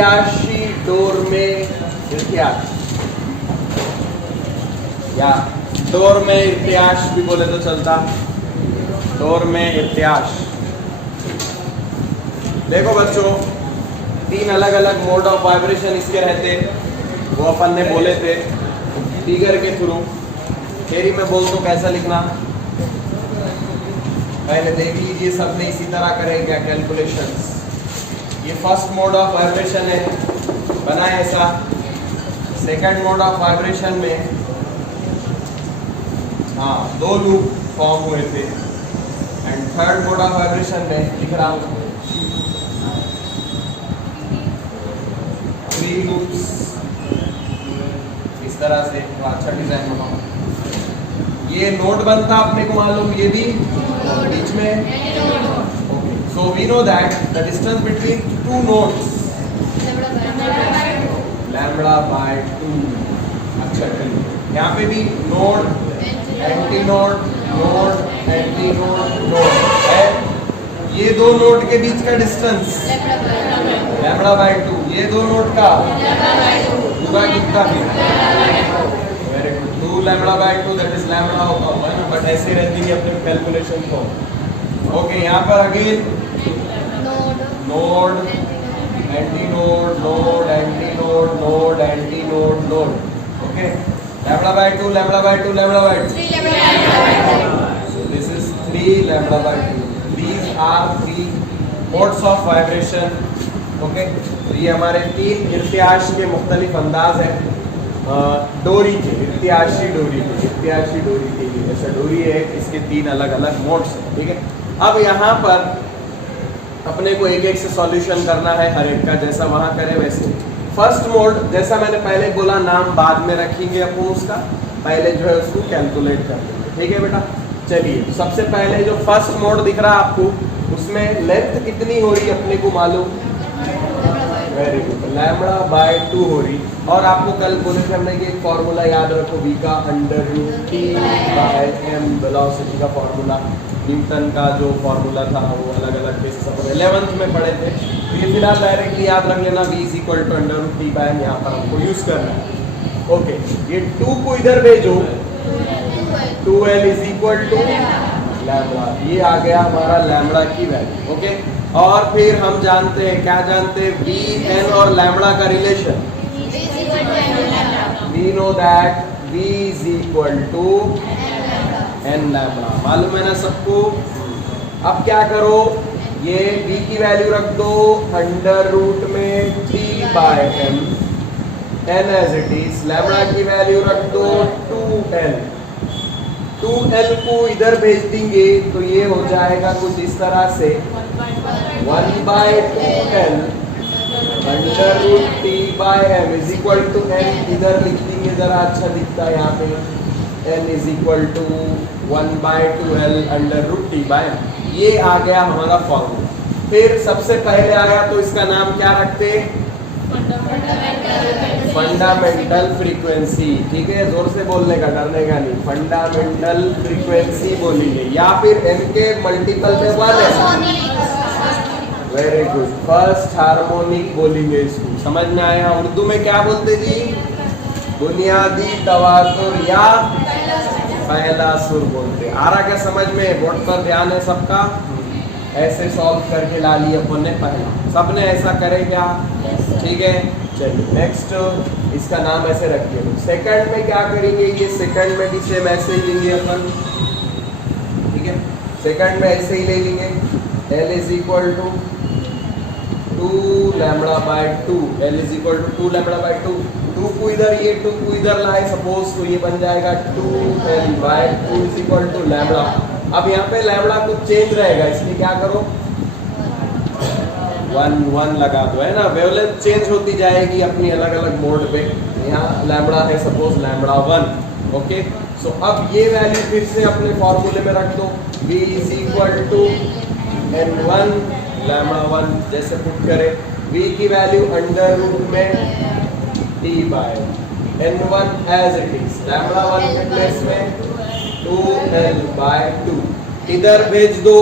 इर्त्याशी door में इर्त्याश, या door में इर्त्याश भी बोले तो चलता, डोर में इर्त्याश। देखो बच्चों, 3 अलग अलग मोड ऑफ वाइब्रेशन इसके रहते, वो अपन ने बोले थे फिगर के थ्रू। थ्योरी में बोल तो कैसा लिखना, पहले देख लीजिए, सबने इसी तरह करें क्या कैलकुलेशंस। ये फर्स्ट मोड ऑफ वाइब्रेशन है, बना है ऐसा। सेकंड मोड ऑफ वाइब्रेशन में 2 लूप फॉर्म हुए थे, and third mode of vibration में लिख रहा हूँ 3 लूप्स। इस तरह से अच्छा डिजाइन बनाओ। ये नोड बनता अपने को मालूम, ये भी बीच में। So we know that the distance between 2 nodes lambda by 2। अच्छा चलिए, यहाँ पे भी node, antinode, node, antinode, node है। ये 2 नोड के बीच का डिस्टेंस लैम्बडा बाय 2, ये 2 नोड का पूरा कितना भी, very good, 2 lambda by 2 that is lambda होगा ना, बट ऐसे रहती है अपने कैलकुलेशन को। ओके, यहाँ पर again node, antinode, node, antinode, node, antinode, node. Okay, lambda by 2, lambda by 2, lambda by 2। So this is 3 lambda by 2. These are 3 modes of vibration. Okay, तो ये हमारे 3 इर्त्याश के मुख्तलिफ अंदाज हैं डोरी के, इर्त्याशी डोरी के, इर्त्याशी डोरी के लिए जैसा डोरी है, इसके 3 अलग अलग मोड्स हैं। ठीक है, अब यहाँ पर अपने को एक एक से सॉल्यूशन करना है, हर एक का जैसा वहाँ करें वैसे। फर्स्ट मोड, जैसा मैंने पहले बोला, नाम बाद में रखेंगे अपन उसका, पहले जो है उसको कैलकुलेट कर लेंगे। ठीक है बेटा, चलिए सबसे पहले जो फर्स्ट मोड दिख रहा है आपको, उसमें लेंथ कितनी हो रही है अपने को मालूम, वेरी गुड, लैम्बडा बाय 2 हो रही। और आपको कल बोले थे हमने कि एक फॉर्मूला याद रखो, v का √T/m, वेलोसिटी का फॉर्मूला, न्यूटन का जो फॉर्मूला था वो अलग अलग केसेस अपन 11th में पढ़े थे। ये फिलहाल डायरेक्टली याद रख लेना, v √T/m यहाँ पर हमको यूज करना है। ओके, ये 2 को इधर भेजो, 2l = लैम्बडा, ये आ गया हमारा लैम्बडा की वैल्यू। ओके, और फिर हम जानते हैं, क्या जानते हैं, v, n और लैम्बडा का relation. We know that v = n lambda, मालूम है ना सबको। अब क्या करो, ये v की वैल्यू रख दो √3/m, n as it is, lambda की वैल्यू रख दो 2l। 2l को इधर भेज देंगे तो ये हो जाएगा कुछ इस तरह से 1/2l √T/m = n। इधर लिख देंगे, जरा अच्छा दिखता है यहाँ पे, n = 1/2l √T/m। ये आ गया हमारा फॉर्मूला। फिर सबसे पहले आया तो इसका नाम क्या रखते, फंडामेंटल फ्रीक्वेंसी। ठीक है, जोर से बोलने का, डरने का नहीं, फंडामेंटल फ्रीक्वेंसी बोलेंगे, या फिर n के मल्टीपल में 1 है, वेरी गुड, फर्स्ट हार्मोनिक बोलेंगे इसको। समझ में आया? उर्दू में क्या बोलते जी, बुनियादी तवातुर या पहला सुर बोलते। आ रहा क्या समझ में? बोर्ड पर ध्यान है सबका। ऐसे सॉल्व करके ला लिया अपन ने पहला, सबने ऐसा करे क्या? ठीक है, चलिए नेक्स्ट, इसका नाम ऐसे रखिए। सेकंड में क्या करेंगे, ये सेकंड में भी सेम ऐसे ही लेंगे अपन। ठीक है, सेकंड में ऐसे ही ले लेंगे, L = 2 lambda by 2, L = 2 lambda by 2। 2 को इधर, ये 2 को इधर लाए सपोज, तो ये बन जाएगा 2l/2 = लैम्बडा। अब यहाँ पे लैम्बडा कुछ चेंज रहेगा, इसलिए क्या करो, 1 लगा दो, है ना। वेवलेंथ चेंज होती जाएगी अपनी अलग अलग मोड पे। यहाँ लैम्बडा है सपोज लैम्बडा 1। ओके, सो अब ये वैल्यू फिर से अपने फॉर्मूले में रख दो, v = n1 लैम्बडा 1, जैसे पुट करें, v की वैल्यू √ में T/n1 as it is, lambda 1 के प्लेस में 2l/2। इधर भेज दो,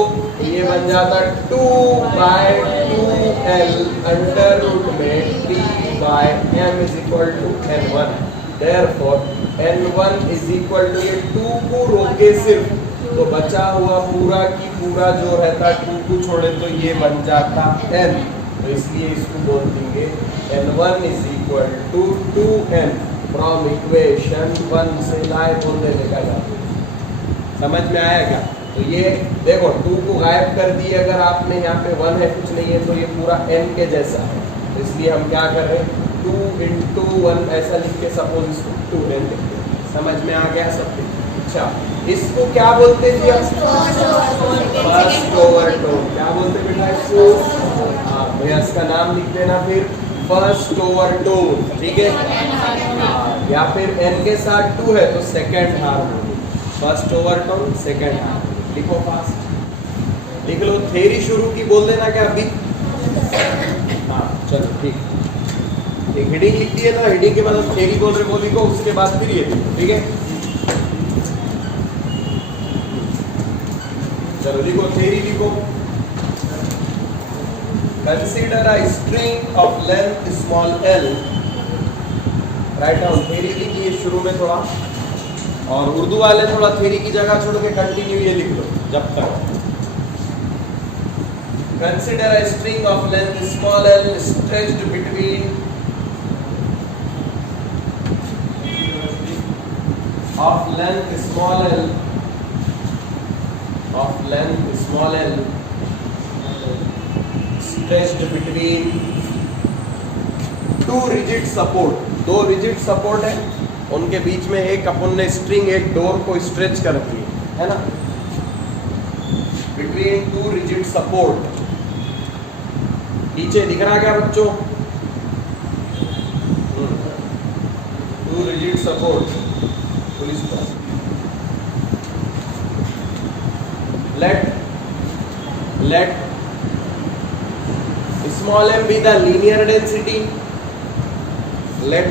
ये बन जाता 2/2l अंडर रूट में d/m is equal to n1। Therefore n1 is equal to, ये 2 को रोके सिर्फ, तो बचा हुआ पूरा की पूरा जो रहता 2 को छोड़े तो ये बन जाता n, तो इसलिए इसको बोल देंगे n1 is equal to 2n from equation 1 से लाए बोल देने का जाता। समझ में आया क्या? तो ये देखो 2 को गायब कर दिए, अगर आपने यहाँ पे 1 है कुछ नहीं है तो ये पूरा n के जैसा है, तो इसलिए हम क्या कर रहे हैं 2 into 1 ऐसा लिख के सपोज इसको 2n लिखते हैं। समझ में आ गया सब? अच्छा, इसको क्या बोलते हैं? First overtone. क्या बोलते बेटा इसको? हाँ भैया इसका नाम लिख देना फिर फर्स्ट ओवरटोन, ठीक है? या फिर n के साथ 2 है तो second harmony, first overtone second harmony. लिखो फास्ट, लिख लो। थ्योरी शुरू की बोल देना क्या अभी? हाँ चलो ठीक, एक हेडिंग लिख दिए ना, हेडिंग के बाद हम थ्योरी बोल रहे वो लिखो, उसके बाद फिर ये लिखो, ठीक है? चलो लिखो, थ्योरी लिखो। Consider a string of length small l, write down. Theory लिखिए शुरू में थोड़ा, और उर्दू वाले थोड़ा थ्योरी की जगह छोड़ के कंटिन्यू ये लिख लो जब तक। Consider a string of length small l stretched between of length small l stretched between two rigid support, 2 rigid support है, उनके बीच में एक अपन ने स्ट्रिंग एक डोर को स्ट्रेच कर दी है ना, between 2 rigid support। नीचे दिख रहा क्या बच्चों? 2 rigid support, let small m be the linear density, let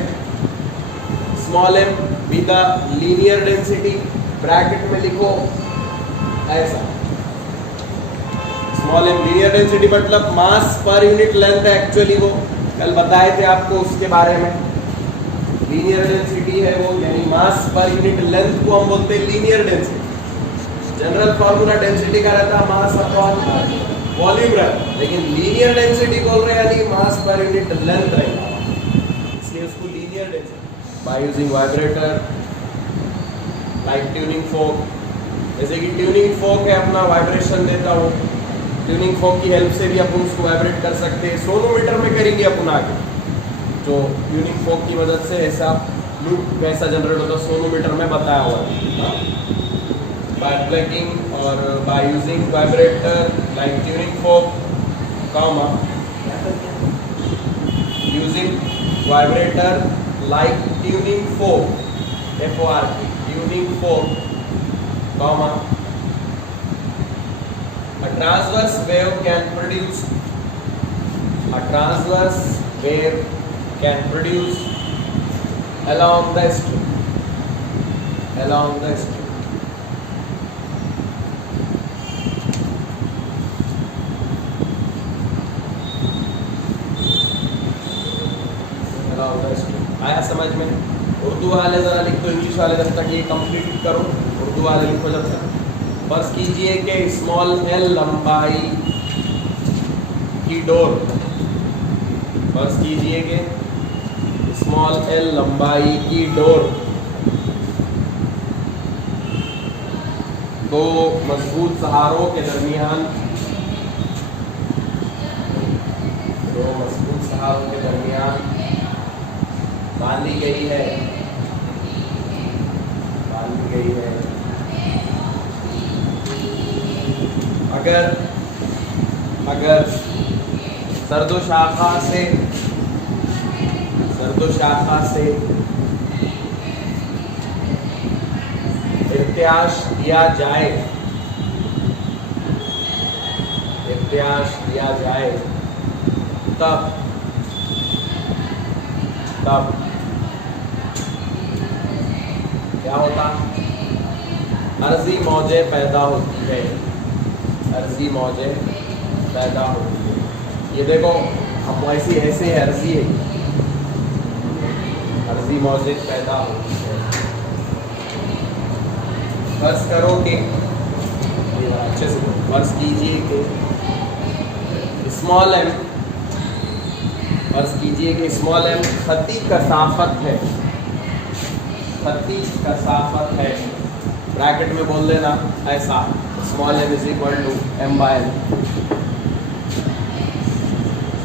small m be the linear density, bracket में लिखो ऐसा, स्मॉल m linear density मतलब मास पर यूनिट लेंथ है, एक्चुअली वो कल बताए थे आपको उसके बारे में। लीनियर डेंसिटी है वो, यानी मास पर यूनिट लेंथ को हम बोलते हैं linear density. General formula density का रहता है मास अपॉन वॉल्यूम रहता, लेकिन लीनियर डेंसिटी बोल रहे हैं यानी मास पर यूनिट लेंथ रहेगा, इसलिए उसको linear density. By using vibrator like tuning फोक, जैसे कि ट्यूनिंग फोक है अपना वाइब्रेशन देता हो, ट्यूनिंग फोक की हेल्प से भी अपन उसको वाइब्रेट कर सकते हैं। सोनोमीटर में करेंगे अपन आगे, तो ट्यूनिंग फोक की मदद से ऐसा लूप कैसा जनरेट होता है सोनोमीटर में बताया हुआ है। बाय प्लगिंग और by using vibrator like tuning folk, comma using vibrator like tuning folk, FORK tuning folk, comma a transverse wave can produce along the string, along the string। आया समझ में? उर्दू वाले जरा लिख दो, इंग्लिश वाले जब तक ये कंप्लीट करो, उर्दू वाले लिखो जब तक। बस कीजिए कि स्मॉल l लंबाई की डोर, बस कीजिए कि स्मॉल l लंबाई की डोर 2 मजबूत सहारों के दरमियान, 2 मजबूत सहारों के दरमियान बांधी गई है, बांधी गई है। अगर सर्दोशाखा से इर्त्याश दिया जाए, तब क्या होता? अर्जी मौजें पैदा होती है, अर्जी मौजें पैदा होती है। ये देखो अब ऐसी ऐसे अर्जी है, अर्जी मौजें पैदा होती है। फर्ज करो कि अच्छे से फर्ज कीजिए कि स्मॉल एम, फर्ज कीजिए कि स्मॉल एम खती कसाफत है, खती कसाफत है, ब्रैकेट में बोल देना ऐसा, small M is equal to M by L,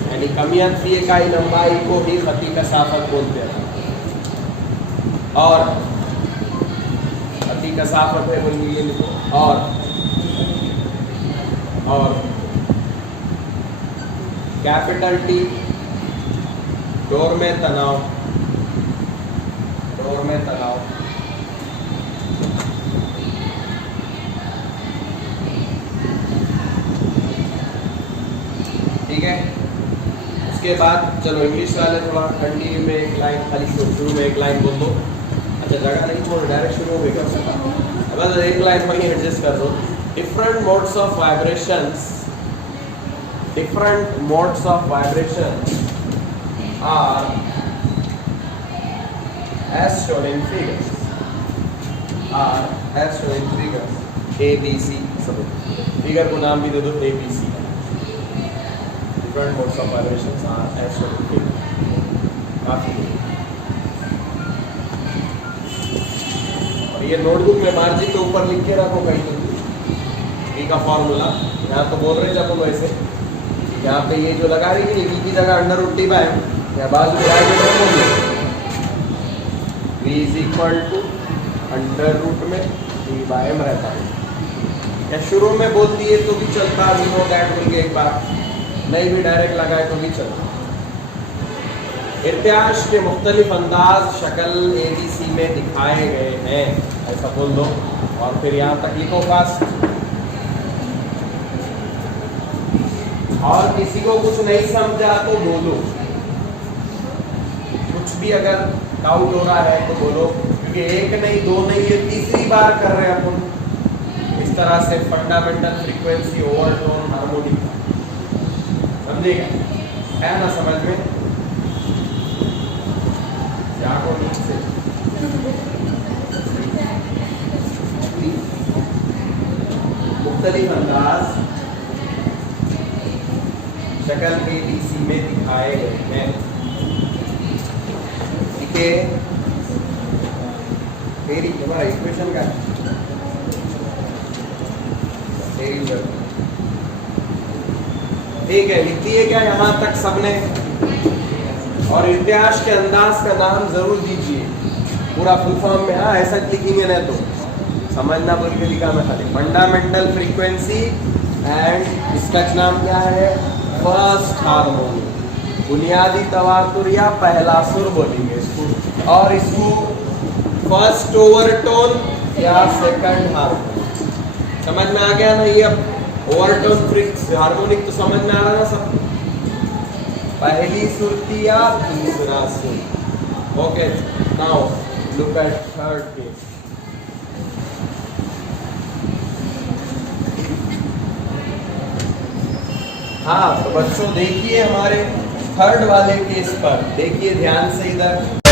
यानी कमियत इकाई लंबाई को ही खती कसाफत बोलते हैं। और खती कसाफत है बोलिए ये लिखो, और कैपिटल टी डोर में तनाव, डोर में तनाव, ठीक है। उसके बाद चलो इंग्लिश वाले थोड़ा कंटिन्यू में एक लाइन, खाली शुरू में एक लाइन बोल दो। अच्छा जगह नहीं छोड़, डायरेक्ट शुरू हो गया, अगर एक लाइन पर ही एडजस्ट कर दो। Different modes of vibrations, different modes of vibration are as shown in figures, are as shown in figures A, B, C, सब फिगर को नाम भी दे दो A, B, C। different modes of vibration are as shown in figures। काफी और ये notebook में margin के ऊपर लिख के रखो कहीं तो B का फॉर्मूला, यहाँ तो बोल रहे जब हम वैसे यहाँ पे ये जो लगा रही थी की जगह अंडर रूट टी बाय या बाजू में v is equal to under root में टी बाय एम रहता है। या शुरू में बोलती है तो भी चलता, वी नो दैट बोल के एक बार, नहीं भी डायरेक्ट लगाए तो भी चलता। इर्त्याश के मुख्तलिफ अंदाज शक्ल ABC में दिखाए गए हैं, ऐसा बोल दो। और फिर यहाँ तक लिखो फास्ट। और किसी को कुछ नहीं समझा तो बोलो, कुछ भी अगर डाउट हो रहा है तो बोलो, क्योंकि एक नहीं दो नहीं ये तीसरी बार कर रहे हैं अपन इस तरह से फंडामेंटल फ्रीक्वेंसी, ओवरटोन, हार्मोनिक, समझेगा है ना समझ में? जाको ठीक से मुख्तलिफ अंदाज शक्ल ABC में दिखाए गए हैं। ठीक है, तेरी तुम्हारा इक्वेशन का ठीक है, लिखती है क्या यहाँ तक सबने? और इर्त्याश के अंदाज का नाम जरूर दीजिए, पूरा फुल फॉर्म में। हाँ ऐसा लिखेंगे ना तो समझना बोल के लिखा मैं खाली। फंडामेंटल फ्रीक्वेंसी एंड इसका नाम क्या है? फर्स्ट हार्मोनी, बुनियादी तवातुर या पहला सुर बोलेंगे इसको। और इसको फर्स्ट ओवरटोन या सेकंड हार्मोनी, समझ में आ गया ना? ये अब ओवरटोन हार्मोनिक तो समझ में आ रहा ना सब? पहली सुरती या दूसरा सुर। Okay, now look at third case. हाँ तो बच्चों देखिए हमारे थर्ड वाले केस पर, देखिए ध्यान से इधर।